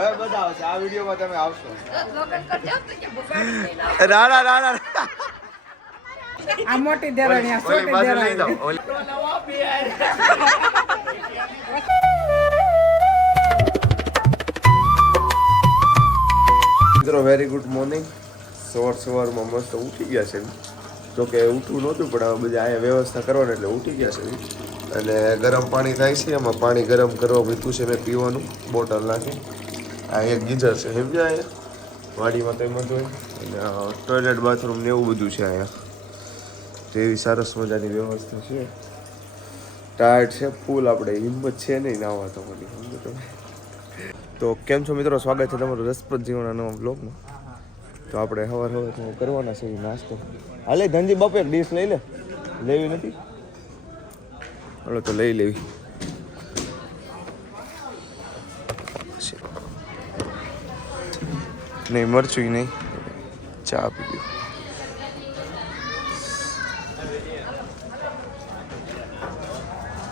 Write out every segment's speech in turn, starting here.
હવે બધા આવશે આ વિડીયોમાં તમે આવશો. ના આ મોટી દેરાણી આ છોટી દેરાણી મિત્રો વેરી ગુડ મોર્નિંગ. સવારમાં મસ્ત ઉઠી ગયા છે. જો કે ઉઠવું નહોતું પણ હવે બધી અહીંયા વ્યવસ્થા કરવાની એટલે ઉઠી ગયા છે. અને ગરમ પાણી થાય છે, એમાં પાણી ગરમ કરવા મૂક્યું છે મેં પીવાનું બોટલ નાખી. આ એક ગીઝર છે સમજ્યા અહીંયા વાડીમાં તો એમાં જોઈએ. અને ટોયલેટ બાથરૂમ ને એવું બધું છે અહીંયા. તો એવી સરસ મજાની વ્યવસ્થા છે. ટાયર્ડ છે ફૂલ, આપણે હિંમત છે નહીં નાવા તો મને સમજો તમે. તો કેમ છો મિત્રો, સ્વાગત છે તમારું રસપ્રદ જીવનના નવા બ્લોગમાં. તો આપણે સવાર કરવાના છે નાસ્તો. હાલે ધનજી બાપુ એક ડીશ લઈ લે, લેવી નથી? હાલો તો લઈ લેવી. નહીં મરચું નહીં, ચા પી ગયું.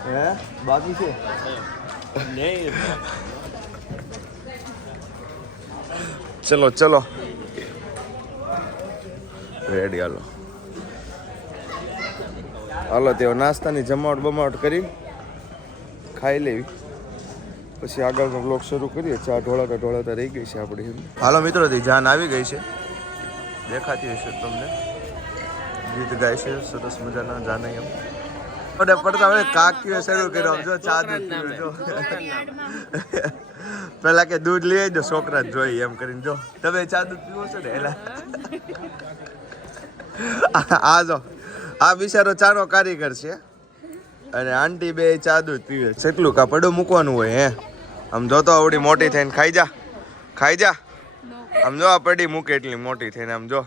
હે બાકી છે નહીં. ચલો રેડી. હાલો તેઓ નાસ્તાની જમાવટ બમાવટ કરી ખાઈ લેવી, પછી આગળનો બ્લોગ શરૂ કરીએ. ચા ઢોળાતા રહી ગઈ છે આપણી. હાલો મિત્રો, જાન આવી ગઈ છે, દેખાતી હશે તમને. ગીત ગાય છે સરસ મજાના જાન. એમ પડતા હવે કાકીઓ શરૂ કર્યો. જો ચા દૂધ પીવું જો. પેલા કે દૂધ લઈ આવજો, છોકરા જોઈ એમ કરીને. જો તમે ચા દૂધ પીવો છો ને એલા. આ જો આ બિચારો ચાનો કારીગર છે અને આંટી બે ચા દૂધ પીવે. કેટલું કા પડું મૂકવાનું હોય હે? આમ જોતો આવડી મોટી થઈને ખાઈ જા. આમ જો આ પડી મૂકે એટલી મોટી થઈને. આમ જો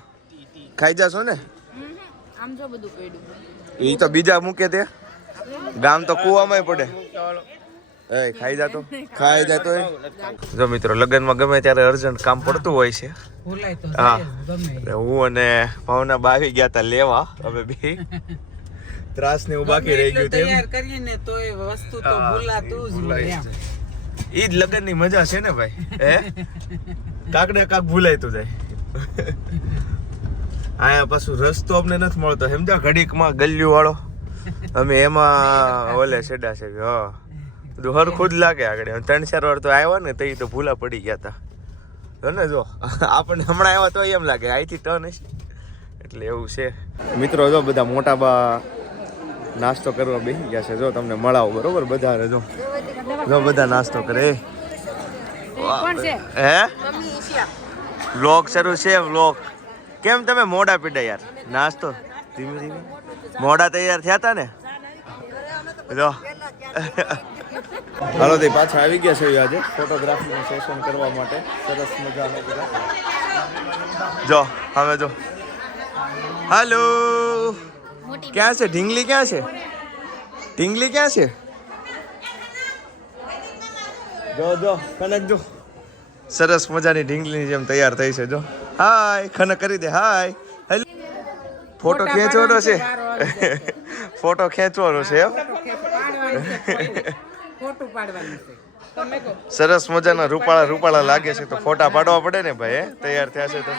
ખાઈ જાશો ને. આમ જો બધું પડ્યું. ઈ તો બીજા મૂકે તે ગામ તો કુવામાં પડે. ખાઈ જાતો. જો મિત્રો, લગ્નમાં ગમે ત્યારે અર્જન્ટ કામ પડતું હોય છે. હા, હું અને ભાવના બાવી ગયા હતા લેવા. હવે બે ત્રાસ ને બાકી રહી ગયું તૈયાર કરીને તો એ વસ્તુ તો ભૂલાતું જ હોય. ઈ જ લગ્ન ની મજા છે ને ભાઈ. હે કાકડે કાક ભૂલાયતું જાય. આયા પાછું રસ્તો અમને નથી મળતો સમજા. ઘડીકમાં ગલ્યું વાળો અમે એમાં ઓલે સેડા છે. હા, બધું હરખું જ લાગે આગળ. 3-4 વાર તો આવ્યા ને તો એ તો ભૂલા પડી ગયા હતા ને. જો આપણને હમણાં આવ્યા તો એમ લાગે અહીંથી ટર્ન હશે એટલે એવું છે. મિત્રો જો બધા મોટા બા નાસ્તો કરવા બેસી ગયા છે. જો તમને મળાવો બરોબર બધા. જો બધા નાસ્તો કરે. હે વ્લોગ શરૂ છે વ્લોગ. કેમ તમે મોડા પીડા યાર? નાસ્તો ધીમે મોડા તૈયાર થયા હતા ને. જો હાલો તે પાછા આવી ગયા છે આજે ફોટોગ્રાફીનું સેશન કરવા માટે. સરસ મજાનો બધા. જો હવે જો હાલો ક્યાં છે ઢીંગલી? ક્યાં છે ઢીંગલી? ક્યાં છે? જો કનક જો સરસ મજાની ઢીંગલીની જેમ તૈયાર થઈ છે. જો હાય ખનક કરી દે. Hi hello. ફોટો ખેંચવાનો છે. ફોટો ખેંચવાનો છે એમ. સરસ મજાના રૂપાળા લાગે છે તો ફોટા પાડવા પડે ને ભાઈ. તૈયાર થયા છે તો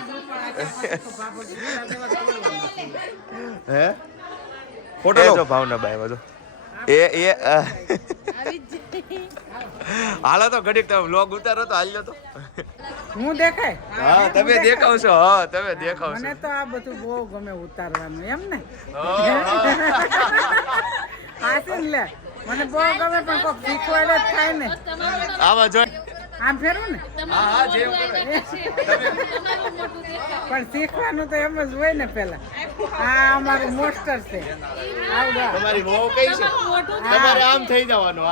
હે ફોટો જો ભાવના બાય જો એ હાલો તો ઘડીક તમે વ્લોગ ઉતારો તો હાલ્યો તો હું દેખાય. હા તમે દેખાવશો. હા તમે દેખાવશો. મને તો આ બધું બહુ ગમે ઉતારવાનું એમ ને. હાસી લે મને બહુ ગમે પણ કોક શીખવાડે જ થાય ને. આવા જો આમ ફેરવું ને. હા જેવું પણ શીખવાનું તો એમ જ હોય ને પેલા. આ અમારું મોસ્ટર છે. તમારી વહુ કઈ છે? તમારે આમ થઈ જવાનું.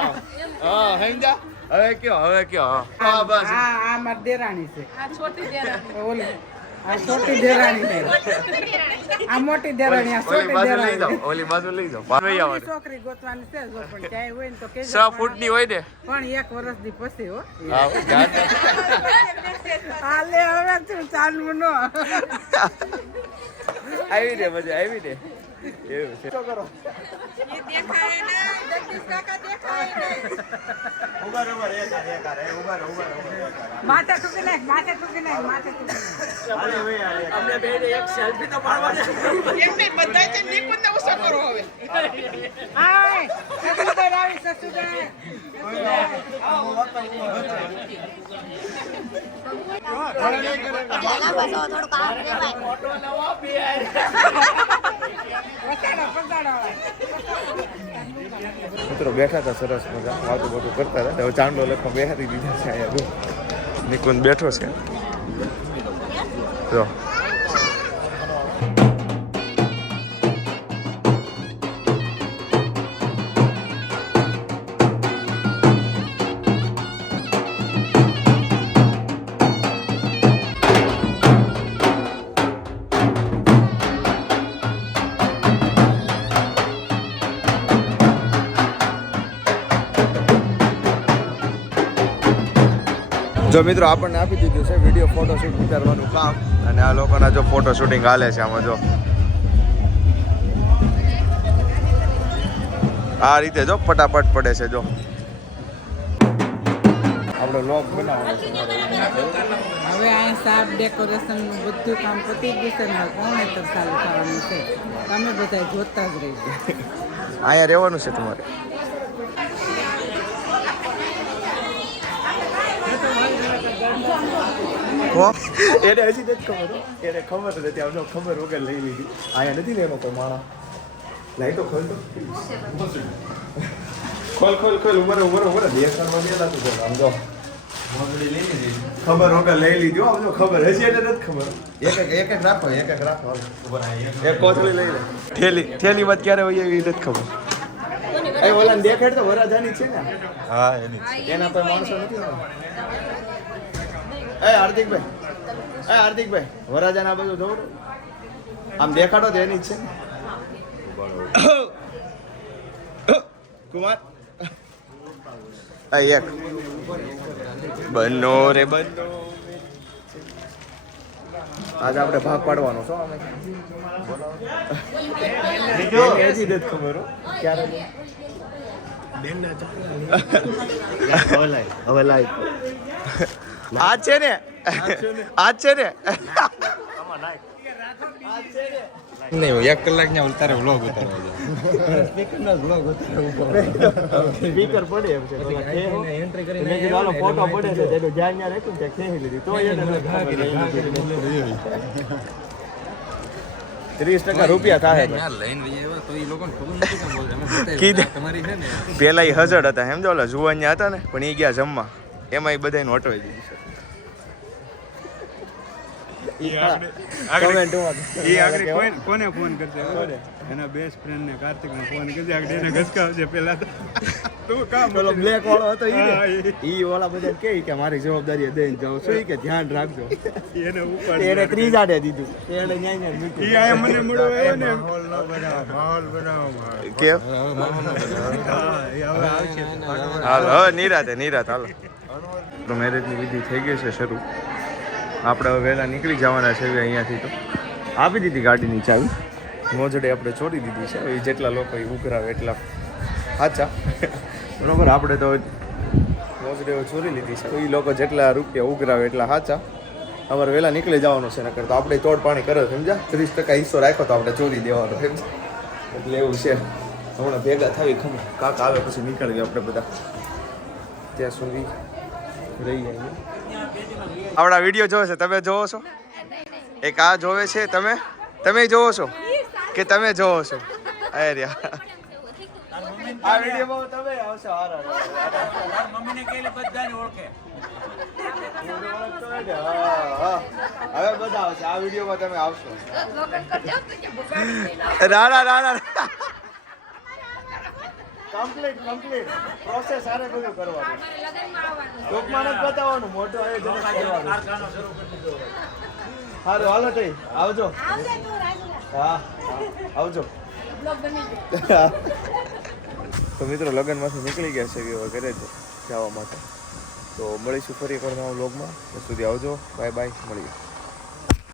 હા સમજા. હવે કયો હા બસ. આ મારી દેરાણી છે. આ છોટી દેરાણી. ઓલી આ છોટી દેરાણી છે. આ મોટી દેરાણી. આ છોટી દેરાણી. ઓલી બાજુ લઈ જાઓ. છોકરી ગોતવાની છે જો પણ ક્યાંય હોય ને તો કે 6 ફૂટની હોય ને પણ 1 વર્ષની પછી હો. હાલે હવે તું ચાલવું નો. આવી દે મજા આવી દે. એવું છે. કરો એ દેખાય ને જગદીશ કાકા દેખાય ને. ઉભા માથે ઠૂકી નાખ, માથે ઠૂકી નાખ, માથે ઠૂકી નાખ. અમને બેને એક સેલ્ફી તો પાડવા દે. એમને બધા છે નિકુંજને ઓછો કરો હવે. હાય, સસુદર આવી, સસુદર. પસાડો, પસાડો. મિત્રો બેઠા હતા સરસ મજા વાતું બધું કરતા હતા હવે ચાંદલો લખવા બેહારી દીધા છે અહીંયા નિકુંજ બેઠો છે જો જો મિત્રો આપણને આપી દીધું છે વિડીયો ફોટોશૂટ ઉતારવાનું કામ અને આ લોકોના જો ફોટો શૂટિંગ હાલે છે આમાં જો આ રીતે જો ફટાફટ પડે છે જો આપણે લોક બનાવવાનો છે હવે આ સાફ ડેકોરેશનનું બધું કામ પતી ગયું છે ને હવે કોણે તો ચાલુ થવાનું છે તમે બધા જોતા જ રહીજો અહીંયા રહેવાનું છે તમારે એને હજી નથી ખબર એને ખબર નથી આમનો ખબર વગર લઈ લીધી અહીંયા નથી ને એનો કોઈ માણસ લાઈ તો ખોલ તો ખોલ ઉભર દેખાડવા ગયેલા તું આમ જો ખબર વગર લઈ લીધી આમ જો ખબર હજી એને નથી ખબર એક રાખો એક કોથળી લઈ લે થેલી વાત ક્યારે હોય એવી નથી ખબર એ ઓલાને દેખાડ તો વરાજાની છે ને હા એની એના પર માણસો નથી ને હાર્દિકભાઈ વરાજાના બધું જોવો આમ દેખાડો તો એની જ છે કુમાર એક બનો રે બનો આજે આપણે ભાગ પાડવાનો છો અમે હજી નથી ખબર ક્યારે હવે લાઈવ આજ છે ને નહીં 1 કલાક ને ઉતારે વ્લોગ ઉતારવા સ્પીકર પડે એમ છે એન્ટ્રી કરીને હાલો ફોટો પડે છે તેનો ધ્યાન ન્યા રાખ્યું તે ખેહી લીધી તો એને 30% રૂપિયા થાય લઈને આવ્યા તો એ લોકોને ખબર નથી કેમ બોલતા અમે તમારી છે ને પેલા એ હજડ હતા સમજો ઓલા જુવાનિયા હતા ને પણ એ ગયા જમવા એમાં એ બધાને હટવાઈ દીધું છે કોને ફોન કરશે એના બેસ્ટ ફ્રેન્ડ ને કાર્તિક ને ફોન કરજે આગળ એને ઘસકાવજે પેલા તો કામ પેલો બ્લેક વાળો હતો ઈ ઓલા બધા કહે કે મારી જવાબદારી દઈને જાવ શું કે ધ્યાન રાખજો એને ઉપર એને ત્રીજાડે દીધું એને ન્યાય મૂકી ઈ આ મને મળો આવ્યો ને માહોલ બનાવો કેમ હવે આવશે હાલ નિરાત હાલો તો મેરેજની વિધિ થઈ ગઈ છે શરૂ આપણે હવે વહેલા નીકળી જવાના છે અહીંયાથી તો આપી દીધી ગાડીની ચાવી મોજડે આપણે છોડી દીધી છે એ જેટલા લોકો એ ઉઘરાવે એટલા સાચા બરાબર આપણે તો મોજડે ચોરી લીધી છે એ લોકો જેટલા રૂપિયા ઉઘરાવે એટલા સાચા અમારે વહેલા નીકળી જવાનું છે નકર તો આપણે તોડ પાણી કરે સમજા 30% હિસ્સો રાખ્યો તો આપણે ચોરી દેવાનો સમજા એટલે એવું છે હમણાં ભેગા થાવી ખબર કાકા આવે પછી નીકળીએ આપણે બધા ત્યાં સુધી રહી જઈએ આપણા વિડીયો જોવે છે તમે જોવો છો એક આ જોવે છે તમે જોવો છો કે તમે જોવો છો અરે આ વિડીયોમાં તમે આવશો મમ્મીને કેલી બધાને ઓળખે હવે બધા આવશે આ વિડીયોમાં તમે આવશો ના કમ્પ્લીટ પ્રોસેસ આને બધું કરવાનું ટૂંકમાં નથી બતાવવાનું મોટું આયોજન કરવાનું સારું હાલો તઈ આવજો હા આવજો તો મિત્રો લગ્નમાંથી નીકળી ગયા છે કે હવે ઘરે જવા માટે તો મળીશું ફરી એક વાર નવા વ્લોગમાં ત્યાં સુધી આવજો બાય મળીએ